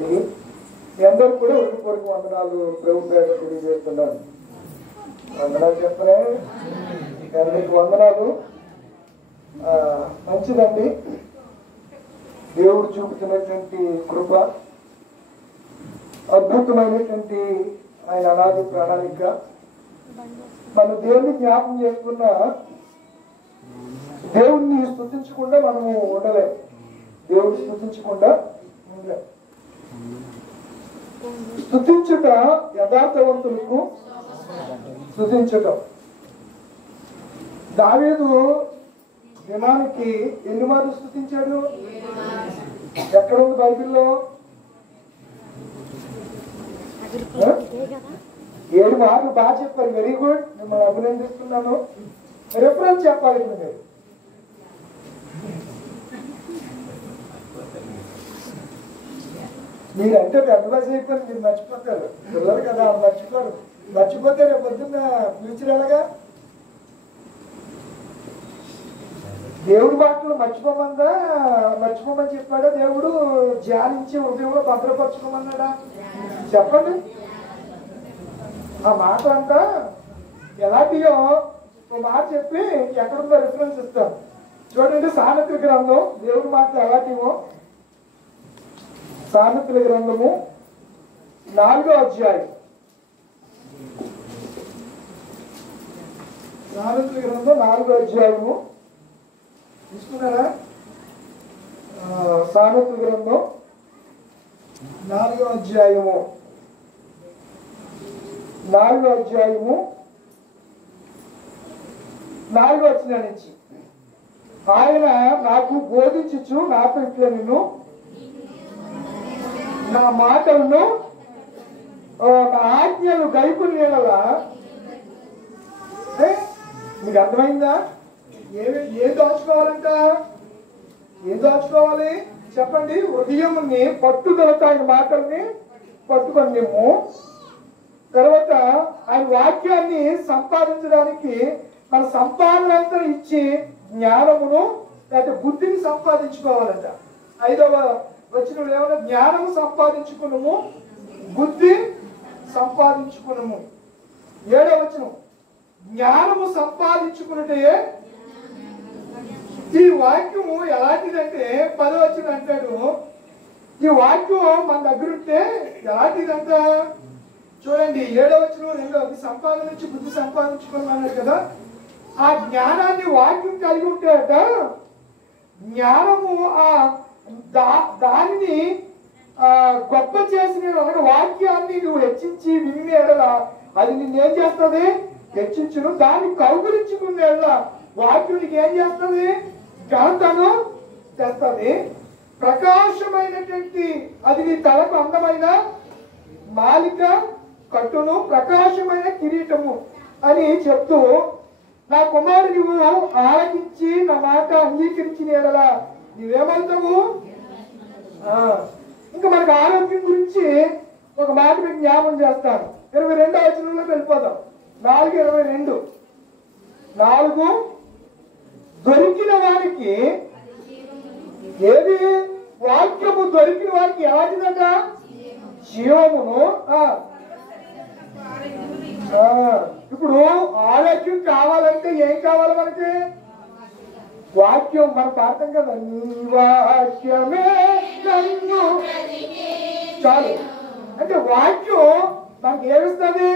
మీ అందరూ కూడా హృదయపూర్వక వందనాలు ప్రభు పేర తెలియజేస్తున్నాను. వందనాలు చెప్తానే అందరికి వందనాలు. మంచిదండి, దేవుడు చూపుతున్నటువంటి కృప, అద్భుతమైనటువంటి ఆయన అనాది ప్రణాళిక. మనం దేవుడిని జ్ఞాపకం చేసుకున్న దేవుడిని స్తుతించకుండా మనము ఉండలేము. దేవుడు స్తుతించకుండా ఉండలేము. స్తుతించుట యథార్థవంతులకు స్తుతించటం. దావీదు దినానికి ఎన్ని మార్లు స్తుతించాడు? ఎక్కడ ఉంది బైబిల్లో? 7 మార్లు. బాగా చెప్పారు, వెరీ గుడ్, మిమ్మల్ని అభినందిస్తున్నాను. రెఫరెన్స్ చెప్పాలి ఇప్పుడు మీరు. మీరంటే పెద్ద బస్ అయిపోయింది, మీరు మర్చిపోతారు. పిల్లలు కదా మర్చిపోరు. మర్చిపోతే రేపు పొద్దున్న ఫ్యూచర్ ఎలాగా? దేవుడి మాటలు మర్చిపోమని చెప్పాడా దేవుడు? ధ్యానించి హృదయంలో భద్రపరచుకోమన్నాడా? చెప్పండి. ఆ మాట అంతా ఎలాంటియో ఒక మాట చెప్పి ఎక్కడుందో రిఫరెన్స్ ఇస్తాం. చూడండి, సామెతల గ్రంథం దేవుడి మాటలు ఎలాంటివో. సామెతల గ్రంథము 4వ అధ్యాయం. సామెతల గ్రంథం 4వ అధ్యాయము తీసుకున్నారా? సామెతల గ్రంథం 4వ అధ్యాయము 4వ అధ్యాయము 4వ వచనం నుంచి. ఆయన నాకు బోధించుచు నాతో ఇట్లా నిన్ను నా మాటలను నా ఆజ్ఞలు గైకుని నేనలా. మీకు అర్థమైందా? ఏం దాచుకోవాలంట? ఏం దాచుకోవాలి చెప్పండి? హృదయంని పట్టుదలతో ఆయన మాటల్ని పట్టుకొని నిమ్ము. తర్వాత ఆయన వాక్యాన్ని సంపాదించడానికి మన సంపాదన అంతా ఇచ్చి జ్ఞానమును లేకపోతే బుద్ధిని సంపాదించుకోవాలంట. 5వ వచనం ఏమన్నా? జ్ఞానము సంపాదించుకున్నాము, బుద్ధి సంపాదించుకున్నాము. 7వ వచనం జ్ఞానము సంపాదించుకున్నట్టే. ఈ వాక్యము ఎలాంటిదంటే 10వ వచనం అంటాడు, ఈ వాక్యం మన దగ్గర ఉంటే ఎలాంటిదంట చూడండి. 7వ వచనం 2వ సంపాదన నుంచి బుద్ధి సంపాదించుకున్నాడు కదా. ఆ జ్ఞానాన్ని వాక్యం కలిగి ఉంటాడట. జ్ఞానము దానిని గొప్ప చేసిన వాక్యాన్ని నువ్వు హెచ్చించి విని ఎడలా అది నిన్నేం చేస్తుంది? హెచ్చించును. దాన్ని కౌగులించుకునే వాక్యునికి ఏం చేస్తుంది? ఘనతను తెస్తుంది. ప్రకాశమైనటువంటి అది నీ తలకు అందమైన మాలిక కట్టును, ప్రకాశమైన కిరీటము అని చెప్తూ, నా కుమారుడు నువ్వు ఆలకించి నా మాట అంగీకరించిన ఎడలా నువ్వేమవుతావు? ఇంకా మనకు ఆరోగ్యం గురించి ఒక మాట మీకు జ్ఞాపకం చేస్తాను. 22వ వచనంలోకి వెళ్ళిపోదాం. 4:22. 4 దొరికిన వారికి ఏది? వాక్యము దొరికిన వారికి ఎలాంటిదట? జీవమును. ఇప్పుడు ఆరోగ్యం కావాలంటే ఏం కావాలి మనకి? వాక్యం. మనకు అర్థం కదా, నీ వాక్యమే నన్ను చాలు అంటే వాక్యం మనకి ఏమిస్తుంది?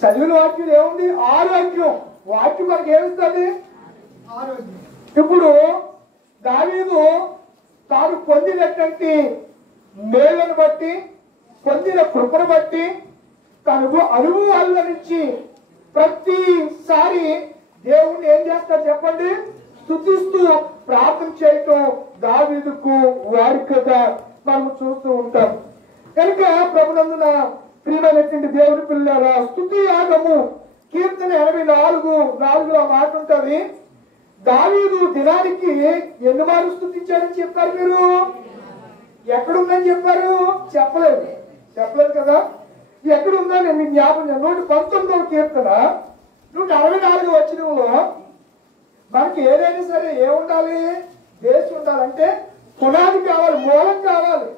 చదివిన వాక్యం ఏముంది? ఆరోగ్యం. వాక్యం మనకి ఏమిస్తుంది? ఆరోగ్యం. ఇప్పుడు దావీదు తాను పొందినటువంటి మేలును బట్టి, పొందిన కృపను బట్టి, తను అనుభవాల నుంచి ప్రతిసారి దేవుణ్ణి ఏం చేస్తారు చెప్పండి? స్తుతిస్తూ ప్రార్థన చేయటం దావీదుకు వారికగా మనం చూస్తూ ఉంటాం. కనుక ప్రభునందున ప్రియమైనటువంటి దేవుని పిల్లల స్తుతి యాగము కీర్తన 84:4 మాట ఉంటుంది. దావీదు దినానికి ఎన్ని మార్లు స్తుతించారని చెప్పారు మీరు? ఎక్కడుందని చెప్పారు? చెప్పలేదు కదా. ఎక్కడుందని మీ జ్ఞాపకం. 119వ కీర్తన 164వ వచనంలో మనకి ఏదైనా సరే ఏముండాలి? బేస్ ఉండాలంటే పునాది కావాలి, మూలం కావాలి.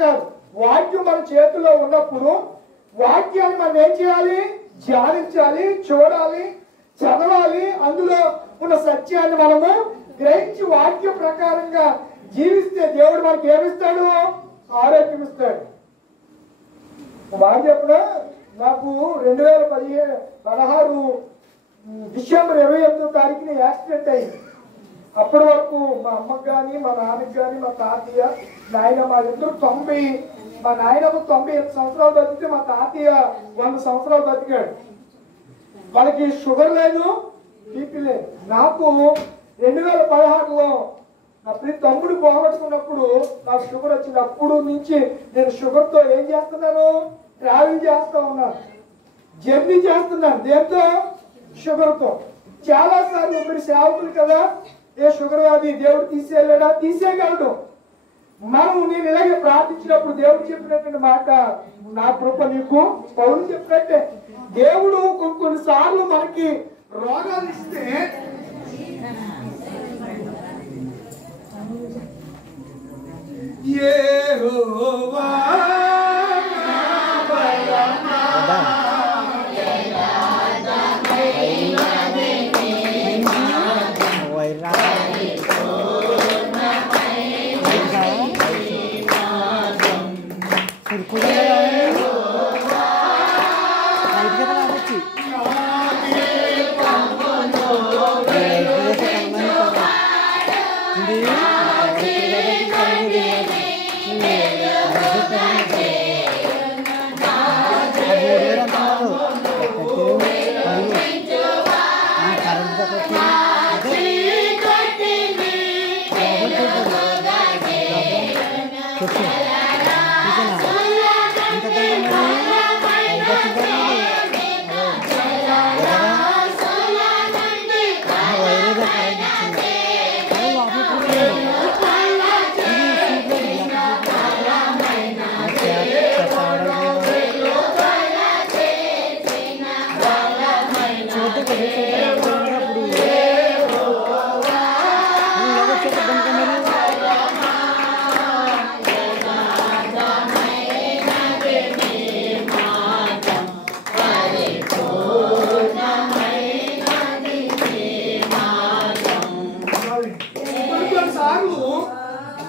కాదు. వాక్యం మన చేతిలో ఉన్నప్పుడు వాక్యాన్ని మనం ఏం చేయాలి? ధ్యానించాలి, చూడాలి, చదవాలి. అందులో ఉన్న సత్యాన్ని మనము గ్రహించి వాక్య ప్రకారంగా జీవిస్తే దేవుడు మనకి ఏమిస్తాడు? ఆరోగ్యం ఇస్తాడు. బాగా చెప్పడా, నాకు 2016 డిసెంబర్ 28వ తారీఖున యాక్సిడెంట్ అయింది. అప్పటి వరకు మా అమ్మకి కానీ, మా నాన్నకి కానీ, మా తాతయ్య, నాయనమ్మ ఇద్దరు 90, మా నాయనమ్మ 98 సంవత్సరాలు బతికితే మా తాతయ్య 100 సంవత్సరాలు బతికాడు. వాళ్ళకి షుగర్ లేదు, బీపీ లేదు. నాకు 2016లో నా ప్రతి తమ్ముడు పోగొట్టుకున్నప్పుడు నాకు షుగర్ వచ్చింది. అప్పుడు నుంచి నేను షుగర్తో ఏం చేస్తున్నాను? ట్రావెల్ చేస్తూ ఉన్నాను, జర్నీ చేస్తున్నాను. దేంతో? షుగర్తో. చాలా సార్లు మీరు సేవకులు కదా, ఏ షుగర్ వ్యాధి దేవుడు తీసేయలేడా? తీసేయగలడు. నేను ఇలాగే ప్రార్థించినప్పుడు దేవుడు చెప్పినటువంటి మాట, నా కృప నీకు. పౌలు చెప్పినట్టే దేవుడు కొన్నిసార్లు మనకి రోగాలు ఇస్తే యెహోవా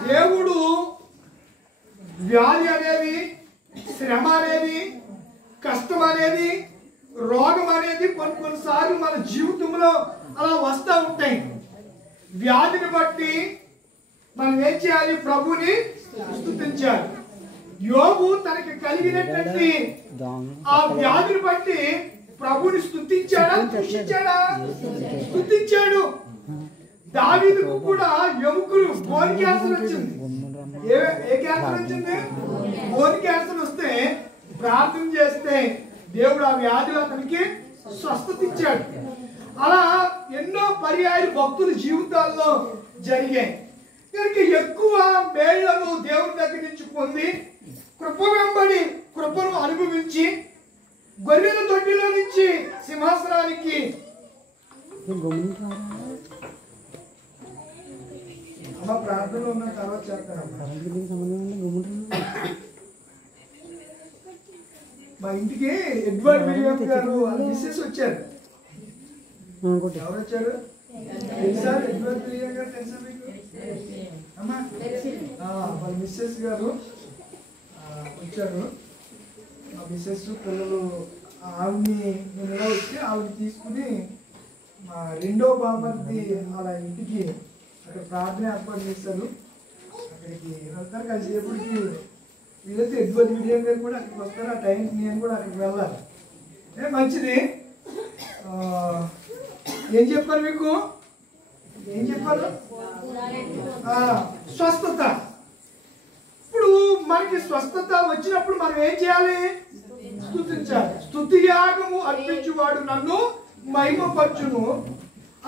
దేవుడు వ్యాధి అనేది, శ్రమ అనేది, కష్టం అనేది, రోగం అనేది కొన్నిసార్లు మన జీవితంలో అలా వస్తూ ఉంటాయి. వ్యాధిని బట్టి మనం ఏం చేయాలి? ప్రభుని స్తుతించాలి. యోబు తనకి కలిగినటువంటి ఆ వ్యాధిని బట్టి ప్రభుని స్తుతించాడా? స్తుతించాడు. దావీదుకు కూడా ఎముకలు బోన్ క్యాన్సర్ వచ్చింది. ఏ క్యాన్సర్ వచ్చింది? బోన్ క్యాన్సర్ వస్తే ప్రార్థన చేస్తే దేవుడు ఆ వ్యాధిలో అతనికి స్వస్థత ఇచ్చాడు. అలా ఎన్నో పర్యాయాలు భక్తుల జీవితాల్లో జరిగాయి. కనుక ఎక్కువ మేళ్లను దేవుని దగ్గర నుంచి పొంది కృప వెంబడి కృపను అనుభవించి గొర్రెల దొడ్డిలో నుంచి సింహాసనానికి ప్రార్థనలో ఉన్న తర్వాత మా ఇంటికి ఎడ్వర్డ్ విలియం గారు మిస్సెస్ వచ్చారు. ఎవరు వచ్చారు? ఎడ్వర్డ్ విలియం గారు తెలుసా మీకు? అమ్మా వాళ్ళ మిస్సెస్ గారు వచ్చారు. మా మిస్సెస్ పిల్లలు ఆవిడ్ని నేను ఇలా వచ్చి ఆవిడ తీసుకుని మా రెండో బాబర్ది అలా ఇంటికి అక్కడ ప్రార్థన ఏర్పాటు చేశారు. అక్కడికి వెళ్తారు. కాసేపటికి వీళ్ళైతే ఎడ్వర్డ్ విలియం గారు కూడా అక్కడికి వస్తారు. ఆ టైంకి నేను కూడా అక్కడికి వెళ్ళాలి. మంచిది. ఏం చెప్పారు మీకు? ఏం చెప్పారు? స్వస్థత. ఇప్పుడు మనకి స్వస్థత వచ్చినప్పుడు మనం ఏం చేయాలి? స్తుతించాలి. స్తుతి యాగము అర్పించువాడు నన్ను మహిమపరచును,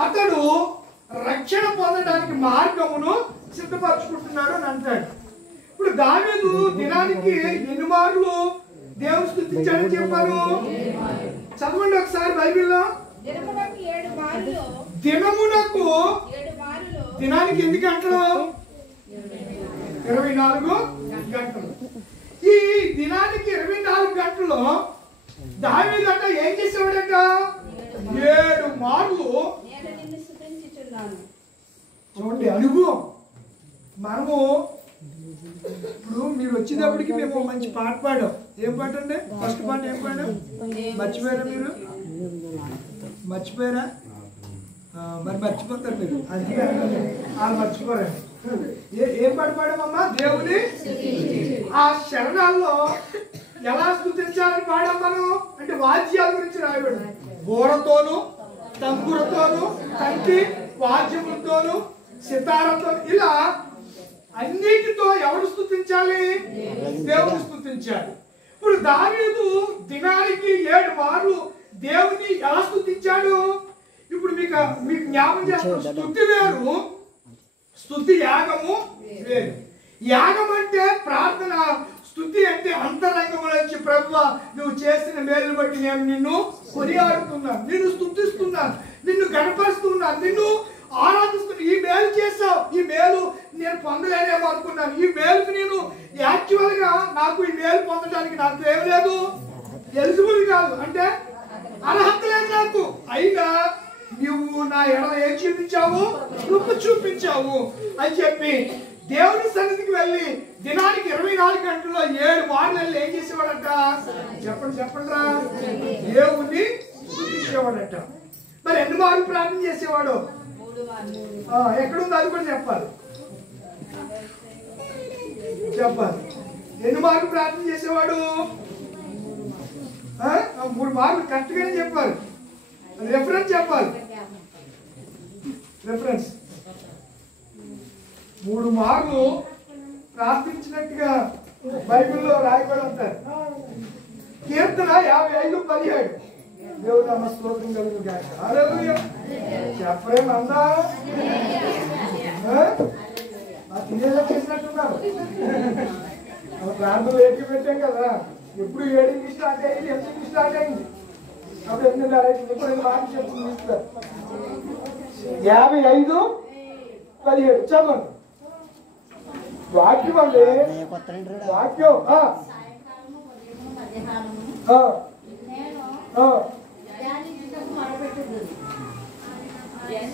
అతడు రక్షణ పొందడానికి మార్గమును సిద్ధపరచుకుంటున్నాడు అని అంటాడు. ఇప్పుడు దావీదు దినానికి ఎన్ని మార్లు దేవుని స్తుతించాడని చెప్పారు? చదవండి ఒకసారి బైబిల్లో. దినమునకు దినానికి ఎందుకు అంటాడు? 24 గంటలు. ఈ దినానికి 24 గంటల్లో దావీదంట ఏం చేసేవాడంట? 7 మార్లు. చూడండి అనుభవం. మనము ఇప్పుడు మీరు వచ్చేటప్పటికి మేము మంచి పాట పాడాం. ఏం పాట అండి? ఫస్ట్ పాట ఏం పాడాం? మర్చిపోయారా మీరు? మర్చిపోయారా? మరి మర్చిపోతారు మీరు, అందుకే వాళ్ళు మర్చిపోరండి. ఏం పాట పాడామమ్మా? దేవుని ఆ శరణాల్లో ఎలా స్తుతించాలని పాడాం మనం అంటే వాద్యాల గురించి రాయబడి గోరతోను, తంబురతోను, తంతి వాద్యములతోను, సితారతో, ఇలా అన్నిటితో ఎవరు స్తుతించాలి? దేవుని స్తుతించాలి. ఇప్పుడు దావీదు దినానికి 7 మార్లు దేవుని ఎలా స్తుతించాడు? ఇప్పుడు మీకు జ్ఞాపకం చేస్తాను. స్తుతి వేరు, స్తుతి యాగము వేరు. యాగం అంటే ప్రార్థన, స్తుతి అంటే అంతరంగంలో నుంచి ప్రభువా నువ్వు చేసిన మేలు బట్టి నేను నిన్ను కొనియాడుతున్నాను, నిన్ను స్తుతిస్తున్నాను, నిన్ను గణపరుస్తున్నాను, నిన్ను ఆరాధిస్తున్నాను. ఈ మేలు చేసావు, ఈ మేలు నేను పొందలేనేమో అనుకున్నాను, ఈ మేలుకు నేను యాక్చువల్ గా నాకు ఈ మేలు పొందడానికి నాకు ఏం లేదు, ఎలిజిబుల్ కాదు, అంటే అర్హత లేదు నాకు. అయినా నువ్వు నా ఎడల ఏం చూపించావు? కృప చూపించావు అని చెప్పి దేవుని సన్నిధికి వెళ్ళి దినానికి 24 గంటల్లో 7 మార్లు వెళ్ళి ఏం చేసేవాడట? చెప్పండి రా. దేవుని స్తుతించేవాడట. మరి ఎన్ని మార్లు ప్రార్థన చేసేవాడు? ఎక్కడుంది అది కూడా చెప్పాలి. ఎన్ని మార్లు ప్రార్థన చేసేవాడు? 3 మార్లు కరెక్ట్ గానే చెప్పారు. రెఫరెన్స్ చెప్పాలి. రెఫరెన్స్ 3 మార్లు ప్రార్థించినట్టుగా బైబిల్లో రాయబడి ఉంటారు. కీర్తన 55:17 దేవుడు నామ స్తోత్రం కలుగు గాక. హల్లెలూయా. చెప్పరేమన్నా తినేలా చేసినట్టున్నారు. ప్రార్థన లేట్కి పెట్టాం కదా, ఎప్పుడు 7కి స్టార్ట్ అయ్యింది, 8కి స్టార్ట్ అయింది. అప్పుడు 8:30 ఇప్పుడు మాట చెప్తుంది. 55:17 చదవండి. వాక్యం అండి, వాక్యం.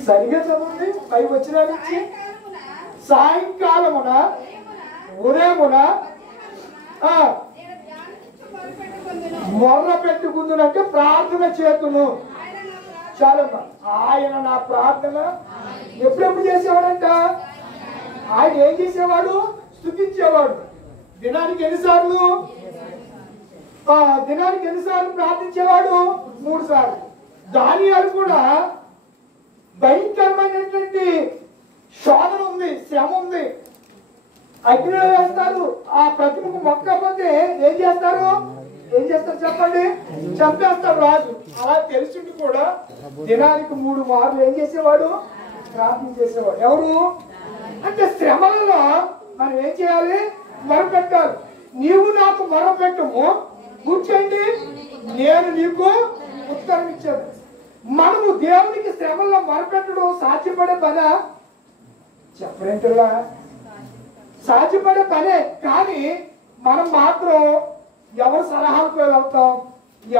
సరిగా చదవండి. పైకి వచ్చిన నుంచి సాయంకాలమున ఉదయమున మొర్ర పెట్టుకుందునంటే ప్రార్థన చేతును. చాలమ్మా. ఆయన నా ప్రార్థన ఎప్పుడెప్పుడు చేసేవాడంట? ఆయన ఏం చేసేవాడు? స్తుతించేవాడు. దినానికి ఎన్నిసార్లు ప్రార్థించేవాడు? 3 సార్లు. దానియాలు కూడా భయంకరమైనటువంటి శోధన ఉంది, శ్రమ ఉంది. అగ్నిలో వేస్తారు. ఆ ప్రతిమకు మొక్కపోతే ఏం చేస్తారు చెప్పండి? చంపేస్తారు రాజు. అలా తెలిసింది కూడా దినానికి 3 మార్లు ఏం చేసేవాడు? ప్రార్థన చేసేవాడు. ఎవరు అంటే శ్రమలలో మనం ఏం చేయాలి? మొరపెట్టాలి. నీవు నాకు మొరపెట్టము, కూర్చోండి, నేను నీకు ఉత్తరం ఇచ్చాను. మనము దేవునికి శ్రమల్లో మొరపెట్టడం సాధ్యపడే పనా? చెప్పరేంటలా? సాధ్యపడే పనే. కానీ మనం మాత్రం ఎవరు సలహాలకు వెళ్తాం,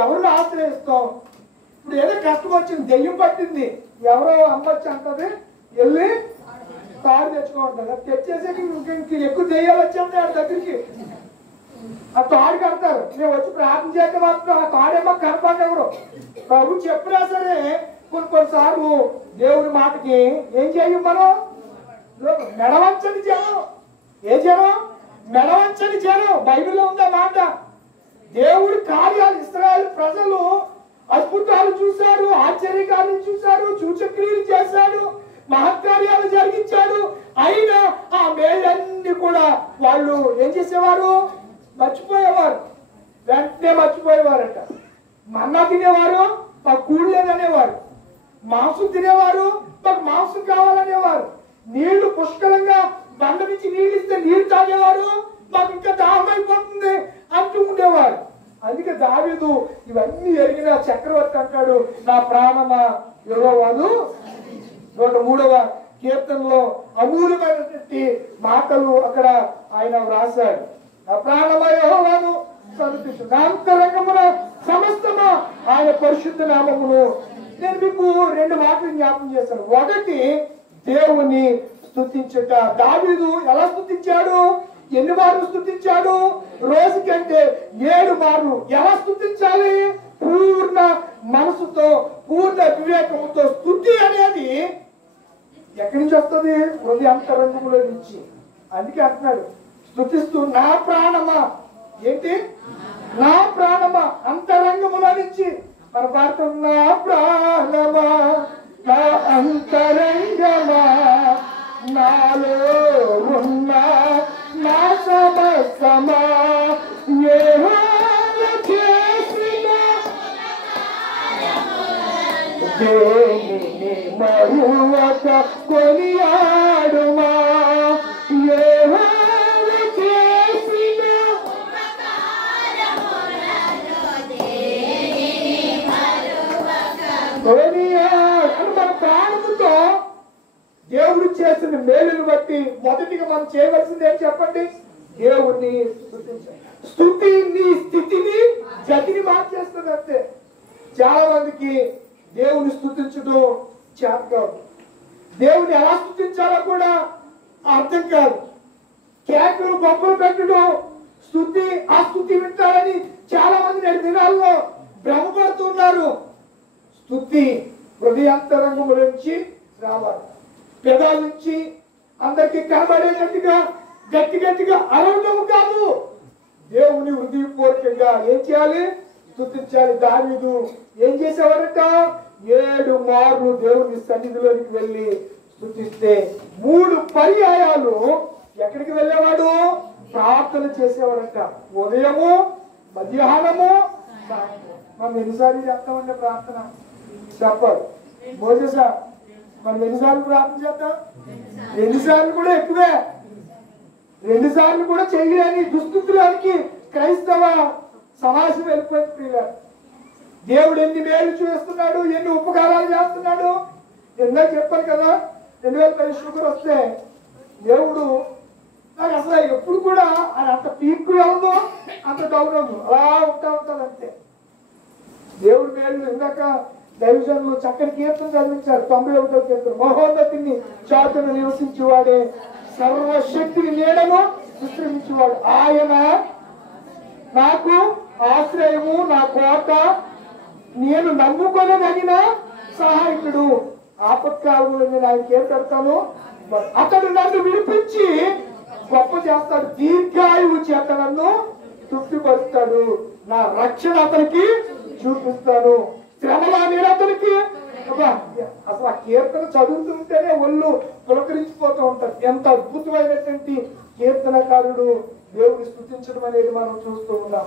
ఎవరిని ఆశ్రయిస్తాం. ఇప్పుడు ఏదో కష్టం వచ్చింది, దెయ్యం పట్టింది, ఎవరో అమ్మొచ్చి అంటది వెళ్ళి తాడు తెచ్చుకోమంటారు. తెచ్చేసేకి ఎక్కువ దెయ్యాలు వచ్చేస్తాయి ఆ దగ్గరికి. ఆ తాడు కడతారు. మేము వచ్చి ప్రార్థన చేస్తే మాత్రం ఆ తాడేమో కనపడెవరు. ప్రభు చెప్పినా సరే కొన్నిసార్లు దేవుడి మాటకి ఏం చేయం మనం? మెడవంచని జనం. ఏ జనం? మెడవంచని జనం. బైబిల్లో ఉందా మాట. దేవుడి కార్యాలు ఇశ్రాయేలు ప్రజలు అద్భుతాలు చూశారు, ఆశ్చర్యకార్యాలు చూశారు, సూచక్రియలు చేశాడు, మహత్కార్యాలు జరిగించాడు. అయినా ఆ మేలన్నీ కూడా వాళ్ళు ఏం చేసేవారు? మర్చిపోయేవారు. వెంటనే మర్చిపోయేవారట. మన్నా తినేవారు, మాకు కూడు లేదనేవారు. మాంసం తినేవారు, మాకు మాంసం కావాలనేవారు. నీళ్లు పుష్కలంగా బండ నుంచి నీళ్ళు ఇస్తే నీళ్లు తాగేవారు, మాకు ఇంకా దాహం అయిపోతుంది అంటూ ఉండేవారు. అందుకే దావీదు ఇవన్నీ ఎరిగిన చక్రవర్తి అంటాడు, నా ప్రాణమా యెహోవాను 103వ కీర్తనలో అమూల్యమైనటువంటి మాటలు అక్కడ ఆయన వ్రాసాడు. నా ప్రాణమా యెహోవాను స్తుతించు, నా అంతరంగమున సమస్తమా ఆయన పరిశుద్ధ నామమును. నేను మీకు 2 మాటలు జ్ఞాపకం చేశాను. ఒకటి, దేవుని స్తుతించుట. దావీదు ఎలా స్తుతించాడు? ఎన్ని మార్లు స్తుతించాడు? రోజుకంటే 7 మార్లు. ఎలా స్తుతించాలి? పూర్ణ మనసుతో, పూర్ణ వివేకముతో. స్తుతి అనేది ఎక్కడి నుంచి వస్తుంది? హృదయ అంతరంగములో నుంచి. అందుకే అంటున్నాడు, స్తుతిస్తూ నా ప్రాణమా. ఏంటి? నా ప్రాణమా, అంతరంగములో నుంచి. మన భారతం, నా ప్రాణమా నా అంతరంగమా నాలో ఉన్న నా సమస్తమా యెహోవా చేసిన దేనిని మరువక కొనియాడుమా. యెహోవా చేసిన మన ప్రాణముతో దేవుడు చేసిన మేలును బట్టి మొదటిగా మనం చేయవలసింది ఏం చెప్పండి? దేవుణ్ణి స్తుతించాలి. స్తుతి నీ స్థితిని, గతిని మార్చేస్తుంది అంతే. చాలా మందికి దేవుని స్తుతించడం చేత కాదు. దేవుని ఎలా స్తుతించాలో కూడా అర్థం కాదు. కేకలు గొప్పలు పెట్టడం స్తుతి, ఆ స్తుతి వింటారని చాలా మంది నేటి దినాల్లో భ్రమపడుతున్నారు. స్తుతి హృదయాంతరంగం నుంచి రావాలి. పెదాల నుంచి అందరికి కనబడేటట్టుగా గట్టి గట్టిగా అరవడం కాదు. దేవుని హృదయపూర్వకంగా ఏం చేయాలి? స్తుతించాలి. దావీదు ఏం చేసేవారట? 7 మార్లు దేవుని సన్నిధిలోనికి వెళ్ళి స్తుతిస్తే 3 పర్యాయాలు ఎక్కడికి వెళ్ళేవాడు? ప్రార్థన చేసేవారట. ఉదయము, మధ్యాహ్నము, సాయంత్రం. మనం ఎన్నిసార్లు చేస్తామంటే ప్రార్థన? చెప్పాలి. మోసేసా మనం ఎన్నిసార్లు ప్రార్థన చేద్దాం? 2 సార్లు కూడా ఎక్కువే. 2 సార్లు కూడా చేయలేని దుస్థితులకి క్రైస్తవ సమాజం వెళ్ళిపోయింది. దేవుడు ఎన్ని మేలు చూస్తున్నాడు, ఎన్ని ఉపకారాలు చేస్తున్నాడు. ఎన్నో చెప్పాను కదా, 2010 షుగర్ వస్తే దేవుడు నాకు అసలు ఎప్పుడు కూడా అది అంత పీక్ వెళ్ళదు, అంత డౌన్ అవ్వదు, అలా ఉంటాడు అంతే. దేవుడు మేలు. ఇందాక దైవజనులు చక్కని కీర్తన చదివించారు. 91వ కీర్తన. మహోన్నతిని చాటును నివసించేవాడే, సర్వశక్తిని నీడను విశ్రమించేవాడు. ఆయన నాకు ఆశ్రయము, నా కోట, నేను నమ్ముకొనదగిన సహాయకుడు. ఆపత్కాలంలో నేను ఆయనకి ఏం పెడతాను? అతడు నన్ను విడిపించి గొప్ప చేస్తాడు. దీర్ఘాయువు చేత నన్ను తృప్తిపరుస్తాడు. నా రక్షణ అతనికి చూపిస్తాను. శ్రమలా నేను అతనికి. అసలు ఆ కీర్తన చదువుతుంటేనే ఒళ్ళు పులకరించిపోతూ ఉంటారు. ఎంత అద్భుతమైనటువంటి కీర్తనకారుడు. దేవుని స్తుతించడం అనేది మనం చూస్తూ ఉన్నాం.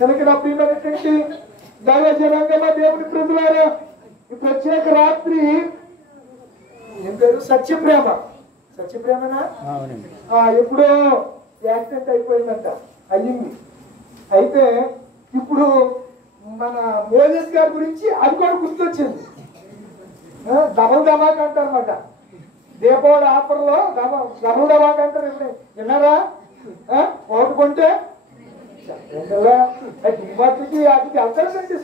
కనుక నా ప్రియమైనటువంటి దైవ జనాంగంలో దేవుని ప్రజలారా, ఈ ప్రత్యేక రాత్రి ఏం పేరు? సత్యప్రేమ. సత్యప్రేమనా? ఎప్పుడో యాక్సిడెంట్ అయిపోయిందంట, అయ్యింది. అయితే ఇప్పుడు మన మోజెస్ గారి గురించి అది కూడా గుర్తొచ్చింది. డబల్ ధమాక్ అంటారు అనమాట. దీపావళి ఆఫర్లో డబల్ ధమాక్ అంటారు. ఇప్పుడు విన్నారా? ఒకటి కొంటే డిమార్ట్కి వాటికి వెళ్తారండి.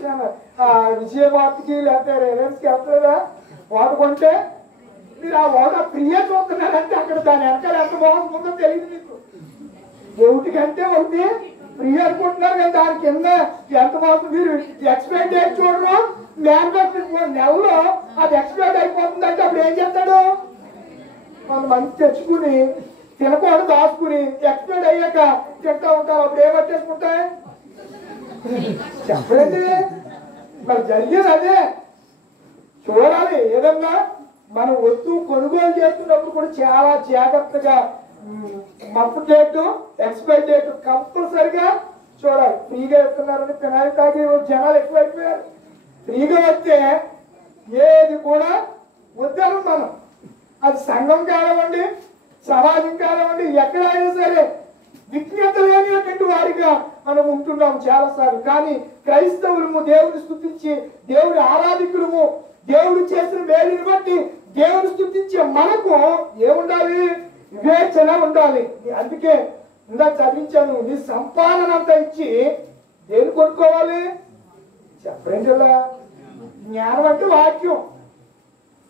విజయవాడకి లేకపోతే రిలయన్స్కి వెళ్తారా? ఒకటి కొంటే మీరు ఆ ఓడ ప్రియ చూస్తున్నారంటే అక్కడ దాని వెనకాల ఎంత బాగుంటుందో తెలియదు మీకు. ఒకటికంటే ఒకటి ప్రియ అనుకుంటున్నారు కానీ దాని కింద ఎంత బాగుంటుంది. మీరు ఎక్స్పైర్ డేట్ చూడరు. మ్యానుఫ్యాక్చరింగ్ నెలలో అది ఎక్స్పైర్ అయిపోతుంది అంటే అప్పుడు ఏం చేస్తాడు? మనం మంచి తెచ్చుకుని తినకూడదు, దాచుకుని ఎక్స్పైర్ అయ్యాక తింటా ఉంటారు. అప్పుడు ఏం పట్టేసుకుంటాయి? చెప్పండి. మరి జరిగేది అదే. చూడాలి. ఏదన్నా మనం వస్తువు కొనుగోలు చేస్తున్నప్పుడు కూడా చాలా జాగ్రత్తగా మంత్ డేట్, ఎక్స్పైర్ డేట్ కంపల్సరిగా చూడాలి. ఫ్రీగా ఇస్తున్నారని పినాయి తాగి జనాలు ఎక్కువైపోయారు. ఫ్రీగా వస్తే ఏది కూడా వద్దాము మనం. అది సంఘం కానివ్వండి, సమాజం కానివ్వండి, ఎక్కడైనా సరే విజ్ఞత లేనటువంటి వారిగా మనం ఉంటున్నాం చాలాసార్లు. కానీ క్రైస్తవులము దేవుని స్తుతించి, దేవుడి ఆరాధికులము, దేవుడు చేసిన మేలుని బట్టి దేవుని స్తుతించే మనకు ఏముండాలి? వివేచన ఉండాలి. అందుకే ఇందాక చదివించాను, నీ సంపాదన అంతా ఇచ్చి దేని కొనుక్కోవాలి? చెప్పండి. జ్ఞానం అంటే వాక్యం.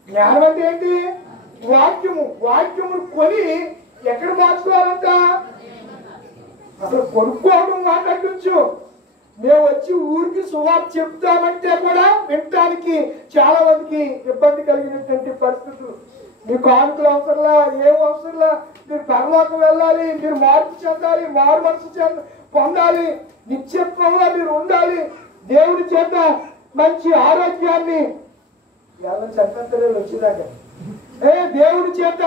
జ్ఞానం అంటే ఏంటి? వాక్యము. వాక్యమును కొని ఎక్కడ మార్చుకోవాలంట? అసలు కొనుక్కోవడం మాట్లాడచ్చు. మేము వచ్చి ఊరికి సువార్త చెప్తామంటే కూడా వినటానికి చాలా మందికి ఇబ్బంది కలిగినటువంటి పరిస్థితులు. మీ కానుకలు అవసరంలా, ఏం అవసరంలా, మీరు పరలోకం వెళ్ళాలి, మీరు మార్పు చెందాలి, మారు మనసు పొందాలి, నిత్యత్వంలో మీరు ఉండాలి, దేవుడి చేత మంచి ఆరోగ్యాన్ని చంపంతరాలు వచ్చేదాకా దేవుడి చేత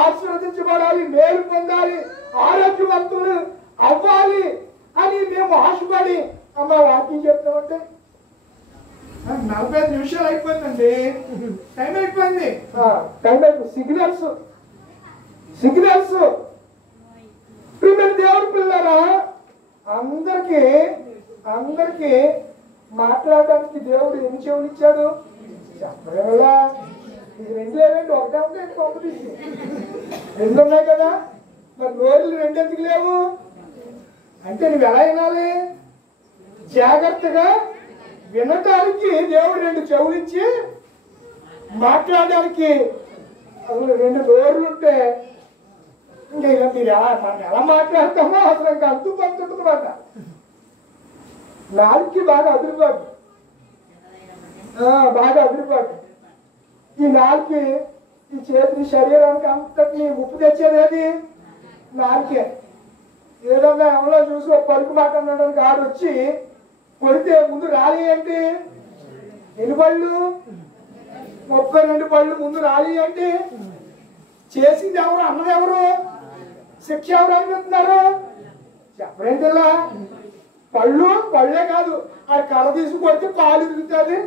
ఆశీర్వదించబడాలి, మేలు పొందాలి, ఆరోగ్యవంతులు అవ్వాలి అని మేము ఆశపడి అమ్మ వాక్యం చెప్తామంటే 45 నిమిషాలు అయిపోయిందండి. టైం అయిపోయింది. సిగ్నల్స్ దేవుడి పిల్లరా, అందరికి మాట్లాడడానికి దేవుడు ఎన్ని చెవులు ఇచ్చాడు? చెప్పలేదా? ఇది 2 లేవండి, ఒకటే ఉంటే పంపిణీ 2 ఉన్నాయి కదా, మరి నోరులు 2 ఎందుకు లేవు అంటే నువ్వు ఎలా వినాలి? జాగ్రత్తగా వినటానికి దేవుడు 2 చెవులు ఇచ్చి మాట్లాడడానికి అసలు 2 నోరులు ఉంటే ఇంకా ఇలా మీరు ఎలా మాట్లాడతామో అసలు ఇంకా అంతు పంతుంటుందన్నమాట. నాలుగుకి బాగా అదిరిపాటు. ఈ నాలుగుకి ఈ చేతి శరీరానికి అంతటిని ముప్పు తెచ్చేది నాలుగే. ఏదన్నా ఎవరో చూసి ఒక పలుకు మాట అన్నాడానికి ఆడొచ్చి కొడితే ముందు రాలి అంటే ఎన్ని పళ్ళు? 32 పళ్ళు ముందు రాలి అంటే చేసింది ఎవరు? అన్నది ఎవరు? శిక్ష ఎవరు అనుకుంటున్నారు? చెప్పరేంటిలా? పళ్ళే కాదు, అది కళ తీసుకు కొడితే పాలు ఇరుగుతుంది,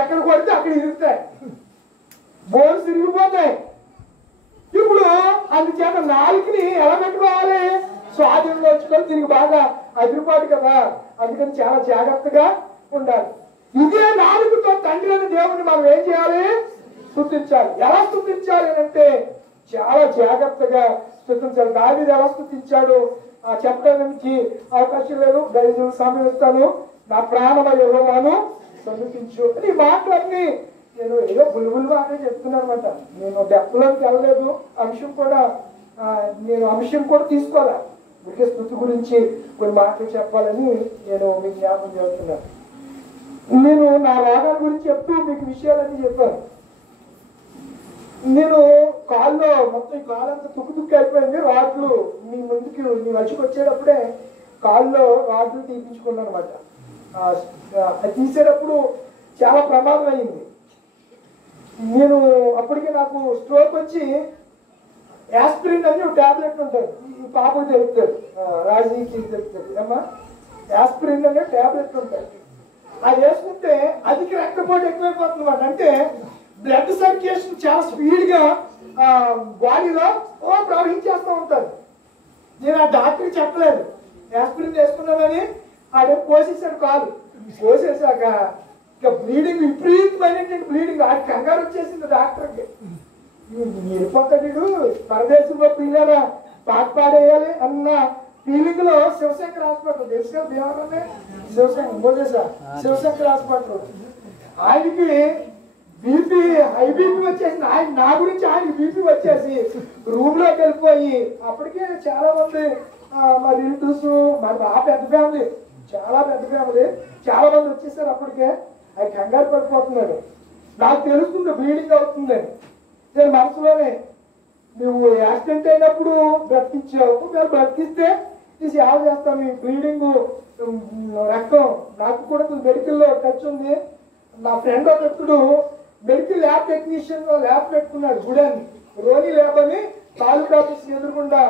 ఎక్కడ కొడితే అక్కడ ఇరుగుతాయి, బోన్స్ ఇరిగిపోతాయి. ఇప్పుడు అందుచేత నాలుగుని ఎలా పెట్టుకోవాలి? స్వాధీనంలో వచ్చుకొని దీనికి బాగా అదిరిపాటు కదా, అందుకని చాలా జాగ్రత్తగా ఉండాలి. ఇదే నాలుగుతో తండ్రి అని దేవుని మనం ఏం చేయాలి? స్తుతించాలి. ఎలా స్తుతించాలి అంటే చాలా జాగ్రత్తగా స్తుతించాలి. దావీదు ఎలా స్తుతించాడు చెప్పడానికి అవకాశం లేదు, దయచేసి సమయం ఇస్తాను. నా ప్రాణమ యెహోవాను స్తుతించు. ఈ మాటలన్నీ నేను ఏదో బుల్బుల్గా అనే చెప్తున్నాను అనమాట. నేను డెప్లోకి వెళ్ళలేదు, అంశం కూడా తీసుకోవాలి. అందుకే స్తుతి గురించి కొన్ని మాటలు చెప్పాలని నేను మీకు జ్ఞాపకం చేస్తున్నాను. నేను నా రోగాల గురించి చెప్తూ మీకు విషయాలన్నీ చెప్పాను. నేను కాల్లో మొత్తం ఈ కాలంతా తుక్కు అయిపోయింది. రాడ్లు మీ మధ్యకి వచ్చేటప్పుడే కాల్లో రాడ్లు తీపించుకున్నాను అనమాట. అది తీసేటప్పుడు చాలా ప్రమాదం అయింది. నేను అప్పటికే నాకు స్ట్రోక్ వచ్చి యాస్పిరిన్ అని ఒక ట్యాబ్లెట్ ఉంటుంది, ఈ పాపకు తెలుపుతుంది, రాజీకి తెలుపుతుంది ఏమా, యాస్పిరిన్ అనే ట్యాబ్లెట్ ఉంటుంది. అది వేసుకుంటే అధిక రక్తపోటు ఎక్కువైపోతుంది అన్నమాట. అంటే బ్లడ్ సర్క్యులేషన్ చాలా స్పీడ్గా బాడీలో ప్రవహించేస్తూ ఉంటుంది. నేను ఆ డాక్టర్కి చెప్పలేదు యాస్పిరిన్ వేసుకున్నానని. ఆడే కోసేసాడు కాలు. కోసేసాక ఇక బ్లీడింగ్, విపరీతమైనటువంటి బ్లీడింగ్, ఆ కంగారు వచ్చేసింది డాక్టర్కి. నిరుపక్కడు పరదేశంలో పిల్లల పాట పాడేయాలి అన్న ఫీలింగ్ లో శివశంకర్ హాస్పిటల్ తెలుసు కదా, దేవరంలో శివశంకర్ హాస్పిటల్. ఆయనకి బీపీ, హై బీపీ వచ్చేసింది. నా గురించి ఆయనకి బీపీ వచ్చేసి రూమ్ లోకి వెళ్ళిపోయి, అప్పటికే చాలా మంది మా రిలేటివ్స్, మరి బాగా పెద్ద ఫ్యామిలీ, చాలా పెద్ద ఫ్యామిలీ, చాలా మంది వచ్చేసారు. అప్పటికే ఆయన కంగారు పడిపోతున్నాడు. నాకు తెలుస్తుంది బ్లీడింగ్ అవుతుందని. నేను మనసులోనే, నువ్వు యాక్సిడెంట్ అయినప్పుడు బ్రతికించావు, నేను బ్రతికిస్తే ఈ సేవ చేస్తాను. ఈ బ్లీడింగ్ రక్తం నాకు కూడా మెడికల్లో టచ్ ఉంది. నా ఫ్రెండ్ ఒకప్పుడు మెడికల్ ల్యాబ్ టెక్నీషియన్ ల్యాబ్ పెట్టుకున్నాడు, గుడాన్ని రోని ల్యాబ్ అని. తాలూకా ఆఫీస్కి ఎదురుకుండా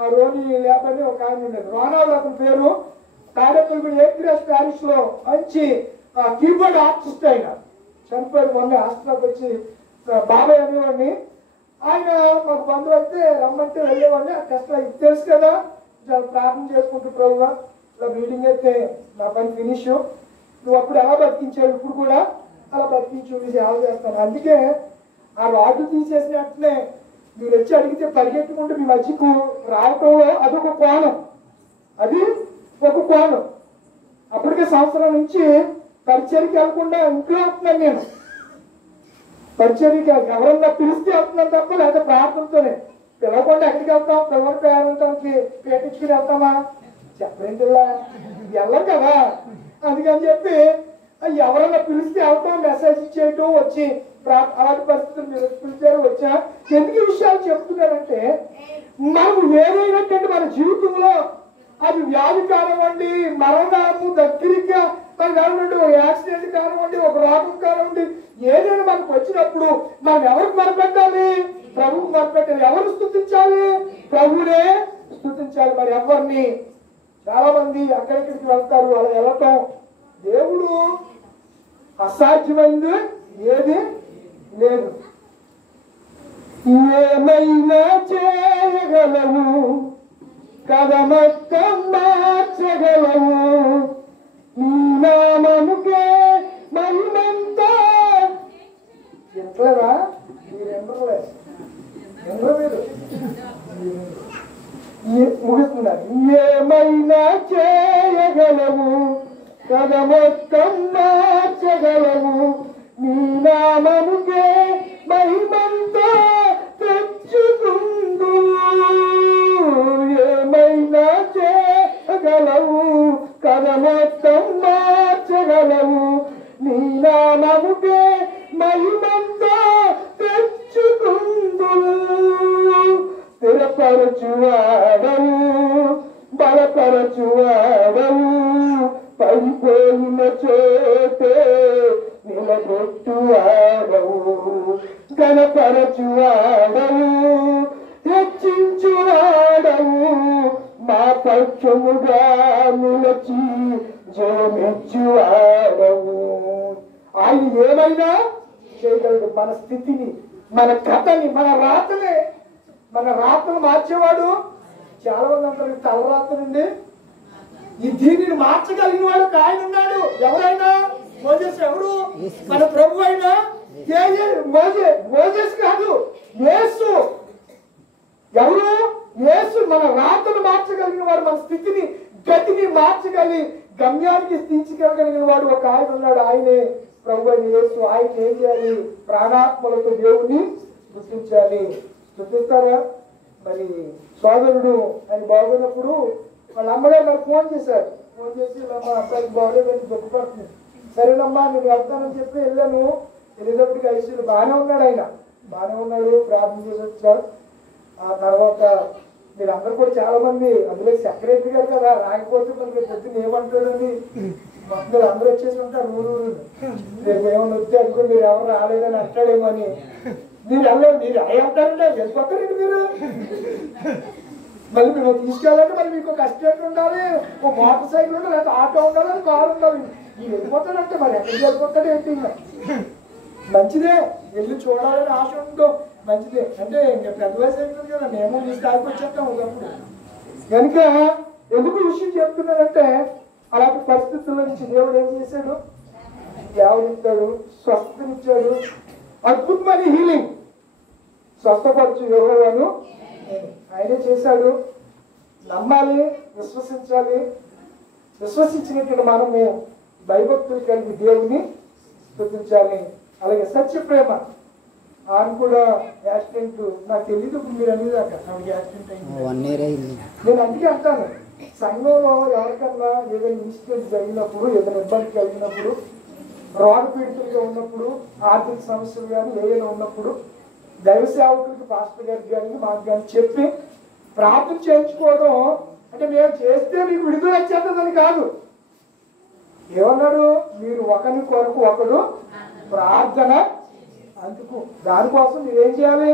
ఆ రోని ల్యాబ్ అని ఒక ఆయన ఉండేది, రోనాడు అతని పేరు. తాడేపల్లి ఏక్రాస్ ప్యారిస్ లో మంచి కీబోర్డ్ ఆర్టిస్ట్ ఆయన, చనిపోయాడు మొన్న హాస్పిటల్కి వచ్చి. బాబాయ్ అనేవాడిని. ఆయన మాకు బంధువు అయితే రమ్మంటే వెళ్ళేవాడిని. ఆ టెస్ట్ తెలుసు కదా, ప్రార్థన చేసుకుంటూ ప్రభువా ఇలా బ్లీడింగ్ అయితే నా పని ఫినిష్, నువ్వు అప్పుడు ఎలా బతికించావు, ఇప్పుడు కూడా అలా బతికించు, ఇది ఎలా చేస్తాను. అందుకే ఆ రాడ్డు తీసేసిన వెంటనే మీరు వచ్చి అడిగితే పరిగెట్టుకుంటూ మీ మధ్యకు రావటంలో అదొక కోణం, అది ఒక కోణం. అప్పటికే సంవత్సరం నుంచి పరిచర్కి వెళ్ళకుండా ఇంట్లో ఉంటున్నాను నేను. పరిచర్కి ఎవరన్నా పిలిస్తే వెళ్తున్నాను తప్ప, లేకపోతే ప్రార్థనతోనే. పిలవకుండా ఎక్కడికి వెళ్తాం? పిల్లలు పేరంటానికి పేటించుకుని వెళ్తామా? చెప్పలేంటిలా వెళ్ళం కదా. అందుకని చెప్పి ఎవరన్నా పిలిస్తే వెళ్తాం, మెసేజ్ ఇచ్చేయటం, వచ్చి అలాంటి పరిస్థితులు మీరు పిలిచారు వచ్చా. ఎందుకు ఈ విషయాలు చెప్తున్నారంటే, మనం ఏదైనటువంటి మన జీవితంలో అది వ్యాధి కానివ్వండి, మరణము దగ్గరగా మన కానివ్వండి, ఒక యాక్సిడెంట్ కానివ్వండి, ఒక రోగం కానివ్వండి, ఏదైనా మనకు వచ్చినప్పుడు మనం ఎవరికి మొరపెట్టాలి? ప్రభువుకు మొరపెట్టాలి. ఎవరు స్తుతించాలి? ప్రభువునే స్తుతించాలి. మరి ఎవరిని? చాలా మంది అక్కడికి వెళ్తారు. అలా వెళ్ళటం దేవుడు అసాధ్యమైంది ఏది లేదు. ఏమైనా చేయగలవు, కథ మొత్తం మార్చగలవు, నీ నామముకే మహిమంతా. ఎంట్లరా మీరు ఎండ్రలే మీరు ముగిస్తున్నారు. ఏమైనా చేయగలవు, కథ మొత్తం మార్చగలవు, నీ నామముకే మహిమంతా తెచ్చుకుందు. ఏమైనా చేయగలవు, కథ మొత్తం మార్చగలవు, నీ నామముకే మహిమంతా తెచ్చుకుందు. స్థిరపరచువాడవు, బలపరచువాడవు, పడిపోయిన చోటే నిలబెట్టువాడవు, ఘనపరచువాడవు, హెచ్చించువాడవు, మా పక్షముగా నిలచి జయమిచ్చువాడవు. ఆయన ఏమైనా చేయగలడు. మన స్థితిని, మన కథని, మన రాతను మార్చేవాడు. చాలా మంది అంటారు తలరాత నుండి ఈ దీనిని మార్చగలిగిన వాడు ఒక ఆయన ఉన్నాడు. ఎవరైనా? మోజెస్. ఎవరు? మన ప్రభు అయినా మోజెస్ కాదు, యేసు. ఎవరు? యేసు. మన రాతను మార్చగలిగిన వాడు, మన స్థితిని, గతిని మార్చగలిగి గమ్యానికి తీర్చికెళ్ళగలిగిన వాడు ఒక ఆయన ఉన్నాడు. ఆయనే ప్రభు అయిన యేసు. ఆయన ఏం చేయాలి? ప్రాణాత్మలతో దేవుని స్తుతించాలి. స్తుతిస్తారా? మరి సోదరుడు ఆయన బాగున్నప్పుడు వాళ్ళ అమ్మగారు నాకు ఫోన్ చేశారు. ఫోన్ చేసి మా అబ్బాయికి బాగోలేదని దుఃఖపడుతుంది. సరేనమ్మా నేను వెళ్తానని చెప్పి వెళ్ళాను. వెళ్ళేటప్పటికి ఐసీలు బాగానే ఉన్నాడు. ఆయన బాగానే ఉన్నాడు. ప్రార్థన చేసి వచ్చారు. ఆ తర్వాత మీరు అందరూ కూడా చాలా మంది, అందులో సెక్రటరీ గారు కదా, రాకపోతే మనకి పొద్దున్న ఏమంటాడని మొత్తం అందరూ వచ్చేసి ఉంటారు. ఊరు రేపు ఏమన్నా వస్తే అనుకో మీరు ఎవరు రాలేదని అంటాడేమని. మీరు వెళ్ళలేదు. మీరు అయ్యంటారంటే వెళ్ళిపోతారండి మీరు. మళ్ళీ మేము తీసుకెళ్ళాలంటే మళ్ళీ మీకు ఒక అసిస్టెంట్ ఉండాలి, ఒక మోటార్ సైకిల్ ఉండాలి, లేకపోతే ఆటో ఉండాలి, కారు ఉండాలి. మీరు వెళ్ళిపోతాడంటే మరి ఎక్కడికి వెళ్ళిపోతాడు ఏంటి? మంచిదే, వెళ్ళి చూడాలని ఆశ ఉండదు, మంచిదే. అంటే ఇంకా పెద్ద వయసు అవుతుంది కదా, మేము మీ స్థాయికి వచ్చేస్తాం ఒకప్పుడు. కనుక ఎందుకు విషయం చెప్తున్నానంటే, అలాంటి పరిస్థితుల నుంచి దేవుడు ఏం చేశాడు? దేవుడిస్తాడు, స్వస్థనిచ్చాడు, అద్భుతమైన హీలింగ్, స్వస్థపరచు యెహోవాను ఆయనే చేశాడు. నమ్మాలి, విశ్వసించాలి. విశ్వసించినట్టు మనము భయభక్తులు కలిగి దేవుని స్తుతించాలి. అలాగే సత్య ప్రేమ. ఆయన కూడా యాక్సిడెంట్ నాకు తెలియదు. మీరు అనేదాకా ఆవిడ యాక్సిడెంట్ అయింది. నేను అందుకే అంటాను, సంఘంలో ఎవరికన్నా ఏదైనా ఇన్సిడెంట్ జరిగినప్పుడు, ఏదైనా ఇబ్బంది కలిగినప్పుడు, రోగ పీడితులుగా ఉన్నప్పుడు, ఆర్థిక సమస్యలు కానీ ఏదైనా ఉన్నప్పుడు, దైవ సేవకులకి, పాస్టర్ గారికి కానీ మాకు కానీ చెప్పి ప్రార్థన చేయించుకోవడం అంటే మేము చేస్తే మీకు విడుదల వచ్చేస్తుందని కాదు. ఏమన్నాడు? మీరు ఒకరి కొరకు ఒకడు ప్రార్థన అందుకు. దానికోసం మీరు ఏం చేయాలి?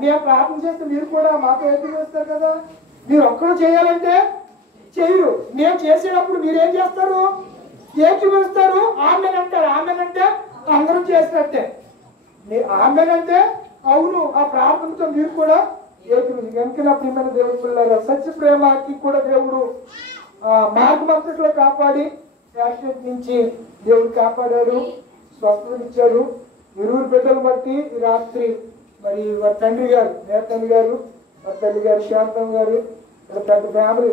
మేము ప్రార్థన చేస్తే మీరు కూడా మాతో ఏం చేస్తారు కదా. మీరు ఒక్కరు చేయాలంటే చేయరు. మేము చేసేటప్పుడు మీరేం చేస్తారు? ఏం చూపిస్తారు? ఆమెన్ అంటారు. ఆమెన్ అంటే అందరం చేసినట్టే. ఆమెనంటే అవును, ఆ ప్రార్థనతో మీరు కూడా ఏకులు. కనుక నా ప్రియమైన దేవుడు పిల్లలు, సత్య ప్రేమకి కూడా దేవుడు మార్గమంతట్లో కాపాడి యాక్సిడెంట్ నుంచి దేవుడు కాపాడాడు, స్వస్థతనిచ్చాడు. ఇరువురు బిడ్డలు బట్టి ఈ రాత్రి మరి వారి తండ్రి గారు నేతండ్రి గారు వారి తల్లి గారు శాంతం గారు ఇలా పెద్ద ఫ్యామిలీ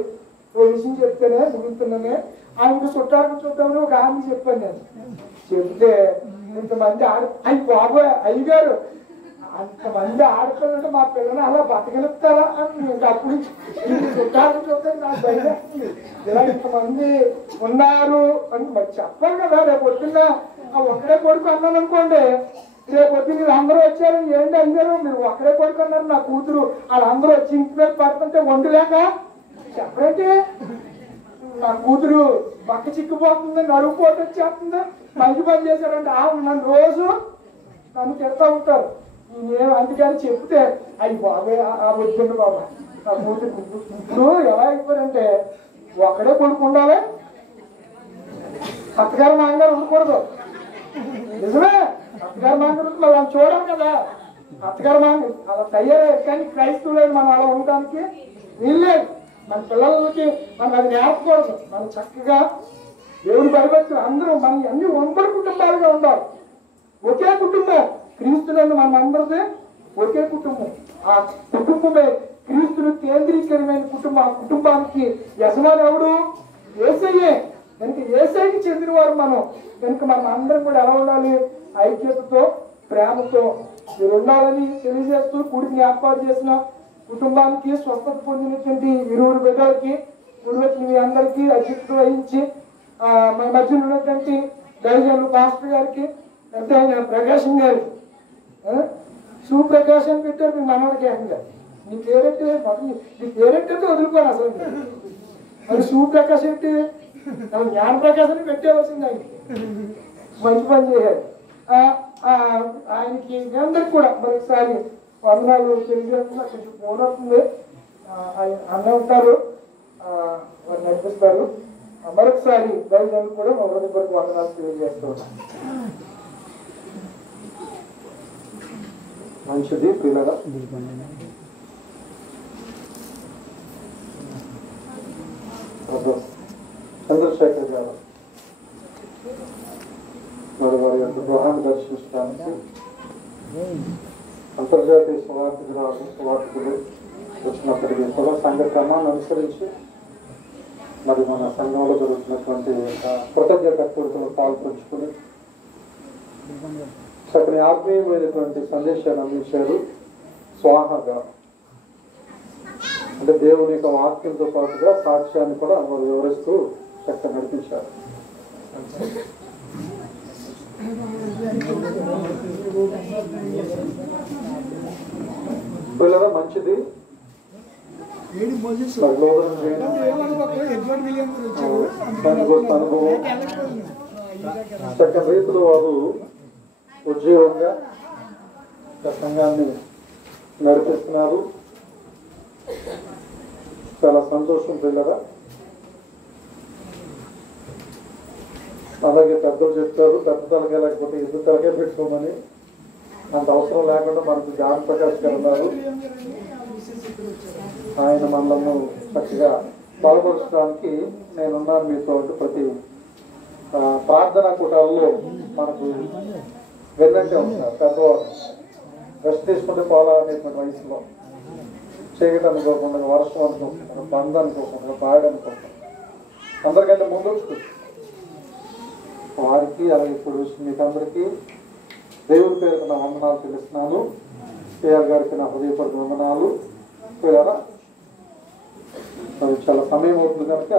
ఓ విషయం చెప్తేనే ముగుతున్నానే ఆయనకు చుట్టాలని ఒక ఆమె చెప్పాను నేను చెప్తే ఇంతమంది అయ్యి బాబోయ్ అయ్యగారు అంతమంది ఆడపిల్లలు మా పిల్లలు అలా బతకలుపుతారా అని ఇంకా అప్పుడు చుట్టాలని చూస్తే నాకు భయం ఇలా ఇంతమంది ఉన్నారు అని మరి చెప్పాలి కదా రేపు పొద్దున్న ఒక్కడే కొడుకు అన్నాను అనుకోండి రేపు పొద్దున్న మీరు అందరూ వచ్చారు ఏంటి అయ్యారు మీరు ఒక్కడే కొడుకు అన్నారు నా కూతురు వాళ్ళందరూ వచ్చి ఇంటి మీద పడుతుంటే వండులేక చెప్పరేంటి నా కూతురు పక్క చిక్కుపోతుంది నడుపు పోటు వచ్చేస్తుంది మంచి పని చేశారంటే నన్ను రోజు నన్ను తిడతా ఉంటారు నేను అందుకని చెప్తే అయ్యి బాబాయ్ ఆ వద్దండి బాబా నా కూతురు ఇప్పుడు ఎలా అయిపోయారంటే ఒక్కడే కొడుకు ఉండాలి అత్తగారు మాంగారు ఉండకూడదు నిజమే అత్తగారు మాంగారు మనం చూడాలి కదా అత్తగారు మాంగారు అలా తయారయ్యారు కానీ క్రైస్తవులేదు మనం అలా ఉండడానికి వీల్లేదు మన పిల్లలకి మనం అది నేర్పకూడదు మనం చక్కగా దేవుని భయభక్తులు అందరూ మన అన్ని ఉమ్మడి కుటుంబాలుగా ఉండాలి ఒకే కుటుంబం క్రీస్తులను మనం అందరిదే ఒకే కుటుంబం ఆ కుటుంబమే క్రీస్తులు కేంద్రీకరమైన కుటుంబం ఆ కుటుంబానికి యజమాని ఎవడు యేసయ్యే కనుక యేసయ్యకి చెందిన వారు మనం కనుక మనం అందరం కూడా ఎలా ఉండాలి ఐక్యతతో ప్రేమతో మీరు ఉండాలని తెలియజేస్తూ కూడికి ఏర్పాటు చేసిన కుటుంబానికి స్వస్థత పొందినటువంటి ఇరువురు బిడ్డలకి గురువచ్చిన మీ అందరికీ అధ్యక్షత వహించి మన మధ్యలో ఉన్నటువంటి దైవజనులు మాస్టర్ గారికి ఎంత ప్రకాశం గారు సుప్రకాశం పెట్టారు మీ మనవాడికి ఏకంగా నీ పేరెట్టి నీ పేరెట్టితే వదులుకోరు అసలు మరి సుప్రకాశం ఏంటి జ్ఞాన ప్రకాశాన్ని పెట్టేవలసింది ఆయనకి మంచి పని చేశారు ఆయనకి అందరికి కూడా మరొకసారి వందనాలు తెలియజేస్తున్నా కొంచెం ఫోన్ అవుతుంది ఆయన అన్న ఉంటారు వారు నడిపిస్తారు మరొకసారి దైవజనులు కూడా మా హృదయపూర్వక వందనాలు తెలియజేస్తూ ఉన్నాం మంచిది పిల్లగా చంద్రశేఖర్ గారు మరి వారి యొక్క గృహాన్ని దర్శించడానికి అంతర్జాతీయ సువార్థికులు వచ్చినప్పటికీ కూడా సంఘ క్రమాన్ని అనుసరించి మరి మన సంఘంలో జరుగుతున్నటువంటి కృతజ్ఞతలు పాల్పంచుకుని చక్కని ఆత్మీయమైనటువంటి సందేశాన్ని అందించారు స్వాహగా అంటే దేవుని యొక్క వాక్యంతో పాటుగా సాక్ష్యాన్ని కూడా వారు వివరిస్తూ చక్కగా నడిపించారు. పిల్లల మంచిది అనుభవం చక్కని రీతిలో వారు ఉద్యోగంగా సంఘాన్ని నడిపిస్తున్నారు. చాలా సంతోషం పిల్లగా. అలాగే పెద్దలు చెప్తారు పెద్ద తలకే లేకపోతే ఎద్దు తలకే పెట్టుకోమని. అంత అవసరం లేకుండా మనకు జ్ఞాన ప్రకాష్ గారు ఉన్నారు. ఆయన మనల్ని చక్కగా బలపరచడానికి నేనున్నాను మీతో. ప్రతి ప్రార్థనా కూటాల్లో మనకు వెళ్ళంటే ఉంటారు పెద్దవారు. రెస్ట్ తీసుకుంటే పోలా అనేటువంటి వయసులో చేయడం అనుకోకుండా వర్షం అనుకోకుండా బంద్ అనుకోకుండా బాగా అనుకోకుండా అందరికంటే ముందు వారికి అలాగే ఇప్పుడు మీకు అందరికీ దేవుడి పేరుకు నా వందనాలు తెలుస్తున్నాను. కేఆర్ గారికి నా హృదయపూర్వక వందనాలు. చాలా సమయం అవుతుంది కనుక